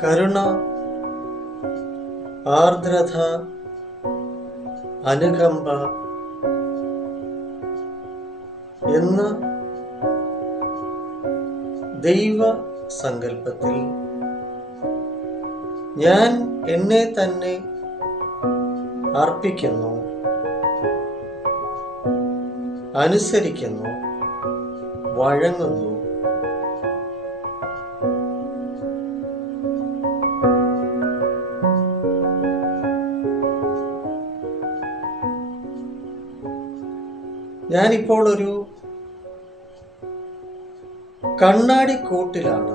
കരുണ, ആർദ്രത, അനുകമ്പ എന്ന ദൈവ സങ്കല്പത്തിൽ ഞാൻ എന്നെ തന്നെ അർപ്പിക്കുന്നു, അനുസരിക്കുന്നു, വഴങ്ങുന്നു. ഞാനിപ്പോൾ ഒരു കണ്ണാടിക്കൂട്ടിലാണ്.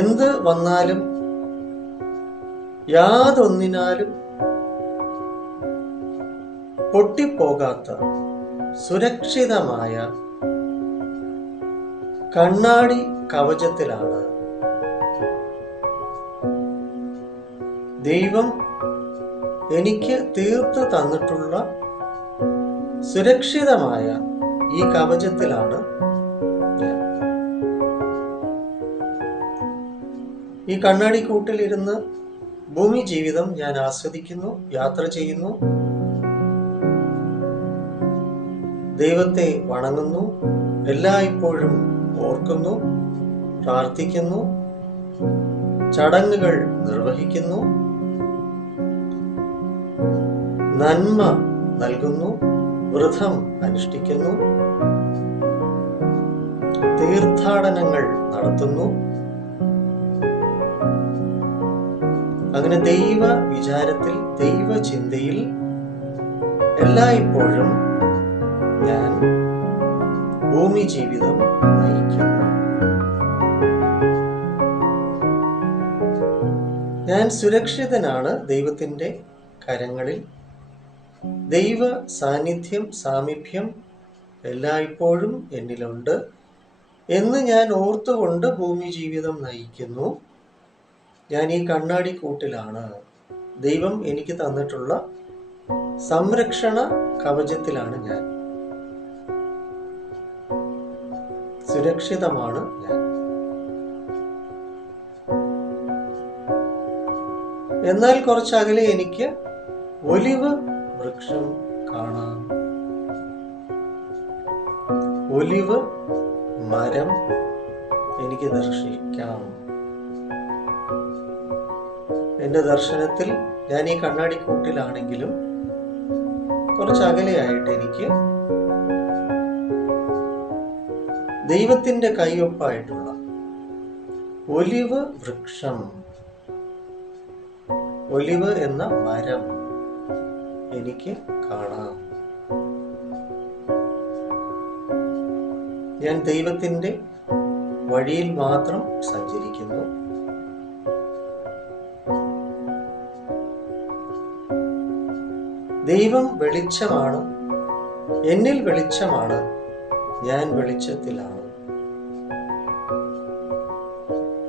എന്ത് വന്നാലും യാതൊന്നിനാലും പൊട്ടിപ്പോകാത്ത സുരക്ഷിതമായ കണ്ണാടി കവചത്തിലാണ് ദൈവം എനിക്ക് തീർത്ത് തന്നിട്ടുള്ള സുരക്ഷിതമായ ഈ കവചത്തിലാണ് ഞാൻ. ഈ കണ്ണാടിക്കൂട്ടിലിരുന്ന് ഭൂമി ജീവിതം ഞാൻ ആസ്വദിക്കുന്നു, യാത്ര ചെയ്യുന്നു, ദൈവത്തെ വണങ്ങുന്നു, എല്ലായ്പ്പോഴും ഓർക്കുന്നു, പ്രാർത്ഥിക്കുന്നു, ചടങ്ങുകൾ നിർവഹിക്കുന്നു, നന്മ നൽകുന്നു, വ്രതം അനുഷ്ഠിക്കുന്നു, തീർത്ഥാടനങ്ങൾ നടത്തുന്നു. അങ്ങനെ ദൈവ വിചാരത്തിൽ, ദൈവ ചിന്തയിൽ എല്ലായ്പ്പോഴും ഞാൻ ഭൂമി ജീവിതം നയിക്കുന്നു. ഞാൻ സുരക്ഷിതനാണ് ദൈവത്തിൻ്റെ കരങ്ങളിൽ. ദൈവ സാന്നിധ്യം, സാമീപ്യം എല്ലായ്പ്പോഴും എന്നിലുണ്ട് എന്ന് ഞാൻ ഓർത്തുകൊണ്ട് ഭൂമി ജീവിതം നയിക്കുന്നു. ഞാൻ ഈ കണ്ണാടിക്കൂട്ടിലാണ്. ദൈവം എനിക്ക് തന്നിട്ടുള്ള സംരക്ഷണ കവചത്തിലാണ് ഞാൻ. സുരക്ഷിതമാണ് ഞാൻ. എന്നാൽ കുറച്ചകലെ എനിക്ക് ഒലിവ് വൃക്ഷം കാണാം. ഒലിവ് മരം എനിക്ക് ദർശിക്കാം. എന്റെ ദർശനത്തിൽ ഞാൻ ഈ കണ്ണാടിക്കൂട്ടിലാണെങ്കിലും കുറച്ചകലെയായിട്ട് എനിക്ക് ദൈവത്തിന്റെ കൈയൊപ്പായിട്ടുള്ള ഒലിവ് വൃക്ഷം, ഒലിവ് എന്ന മരം എനിക്ക് കാണാം. ഞാൻ ദൈവത്തിന്റെ വഴിയിൽ മാത്രം സഞ്ചരിക്കുന്നു. ദൈവം വെളിച്ചമാണ്, എന്നിൽ വെളിച്ചമാണ്, ഞാൻ വെളിച്ചത്തിലാണ്.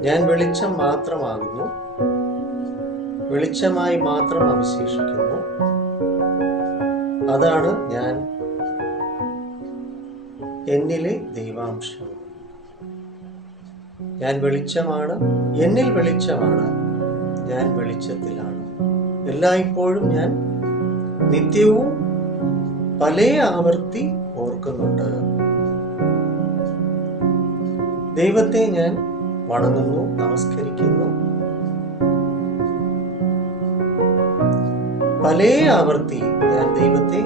ഞാൻ വെളിച്ചം മാത്രമാകുന്നു, വെളിച്ചമായി മാത്രം അവശേഷിക്കുന്നു. അതാണ് ഞാൻ, എന്നിലെ ദൈവാംശം. ഞാൻ വെളിച്ചമാണ്, എന്നിൽ വെളിച്ചമാണ്, ഞാൻ വെളിച്ചത്തിലാണ്. എല്ലായ്പ്പോഴും ഞാൻ നിത്യവും പല ആവർത്തി ഓർക്കുന്നുണ്ട്. ദൈവത്തെ ഞാൻ വണങ്ങുന്നു, നമസ്കരിക്കുന്നു. പല ആവർത്തി ഞാൻ ദൈവത്തെ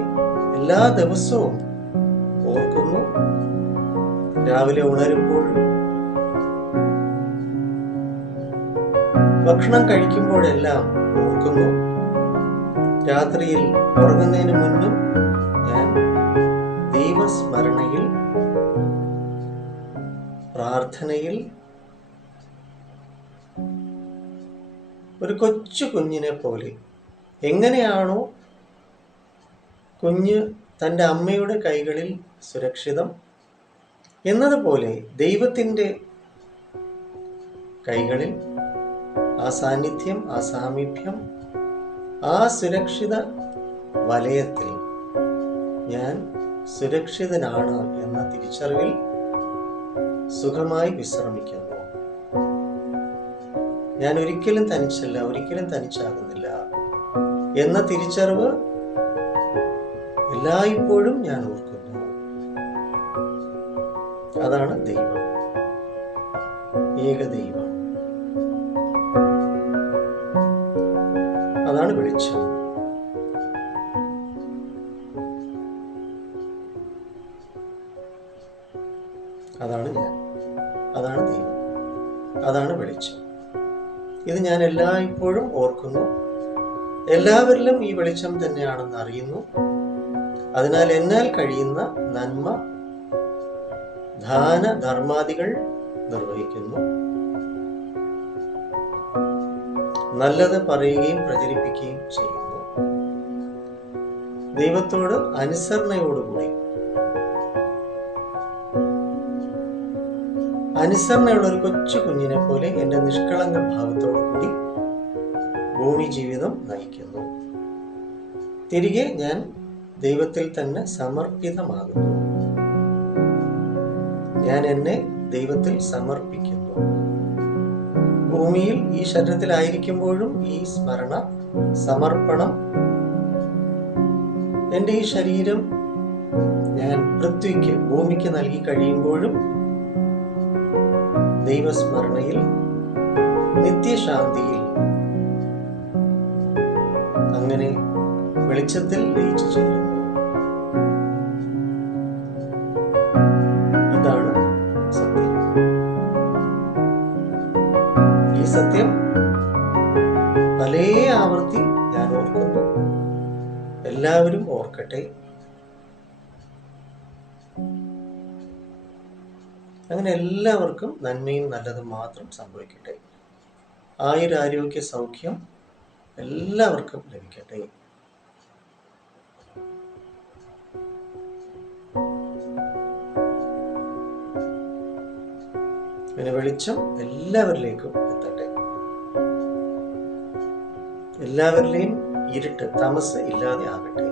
എല്ലാ ദിവസവും ഓർക്കുന്നു. രാവിലെ ഉണരുമ്പോഴും ഭക്ഷണം കഴിക്കുമ്പോഴെല്ലാം ഓർക്കുന്നു. രാത്രിയിൽ ഉറങ്ങുന്നതിന് മുന്നും ഞാൻ ദൈവസ്മരണയിൽ, പ്രാർത്ഥനയിൽ ഒരു കൊച്ചു കുഞ്ഞിനെ പോലെ, എങ്ങനെയാണോ കുഞ്ഞ് തൻ്റെ അമ്മയുടെ കൈകളിൽ സുരക്ഷിതം എന്നതുപോലെ ദൈവത്തിൻ്റെ കൈകളിൽ ആ സാന്നിധ്യം, ആ സാമീപ്യം, ആ സുരക്ഷിത വലയത്തിൽ ഞാൻ സുരക്ഷിതനാണ് എന്ന തിരിച്ചറിവിൽ സുഖമായി വിശ്രമിക്കുന്നു. ഞാൻ ഒരിക്കലും തനിച്ചല്ല, ഒരിക്കലും തനിച്ചാകുന്നില്ല എന്ന തിരിച്ചറിവ് എല്ലായ്പ്പോഴും ഞാൻ ഓർക്കുന്നു. അതാണ് ദൈവം, ഏകദൈവം. അതാണ് വെളിച്ചം. അതാണ് ഞാൻ, അതാണ് ദൈവം, അതാണ് വെളിച്ചം. ഇത് ഞാൻ എല്ലായ്പ്പോഴും ഓർക്കുന്നു. എല്ലാവരിലും ഈ വെളിച്ചം തന്നെയാണെന്ന് അറിയുന്നു. അതിനാൽ എന്നാൽ കഴിയുന്ന നന്മ, ദാന, ധർമാദികൾ നിർവഹിക്കുന്നു. നല്ലത് പറയുകയും പ്രചരിപ്പിക്കുകയും ചെയ്യുന്നു. ദൈവത്തോട് അനുസരണയോടുകൂടി, അനുസരണയുള്ള ഒരു കൊച്ചു കുഞ്ഞിനെ പോലെ എൻ്റെ നിഷ്കളങ്ക ഭാവത്തോടു കൂടി ഭൂമി ജീവിതം നയിക്കുന്നു. തിരികെ ഞാൻ ദൈവത്തിൽ തന്നെ സമർപ്പിതമാകുന്നു. ഞാൻ എന്നെ ദൈവത്തിൽ സമർപ്പിക്കുന്നു. ഭൂമിയിൽ ഈ ശരീരത്തിലായിരിക്കുമ്പോഴും ഈ സ്മരണ, സമർപ്പണം, എൻ്റെ ഈ ശരീരം ഞാൻ പൃഥ്വിക്ക്, ഭൂമിക്ക് നൽകി കഴിയുമ്പോഴും ദൈവസ്മരണയിൽ, നിത്യശാന്തിയിൽ, അങ്ങനെ വെളിച്ചത്തിൽ ലയിച്ചു ചേരുന്നു. ഇതാണ് സത്യം. ഈ സത്യം പല ആവർത്തി ഞാൻ ഓർക്കുന്നു. എല്ലാവരും ഓർക്കട്ടെ. അങ്ങനെ എല്ലാവർക്കും നന്മയും നല്ലതും മാത്രം സംഭവിക്കട്ടെ. ആയുരാരോഗ്യ സൗഖ്യം എല്ലാവർക്കും ലഭിക്കട്ടെ. പിന്നെ വെളിച്ചം എല്ലാവരിലേക്കും എത്തട്ടെ. എല്ലാവരിലെയും ഇരുട്ട്, തമസ് ഇല്ലാതെ ആകട്ടെ.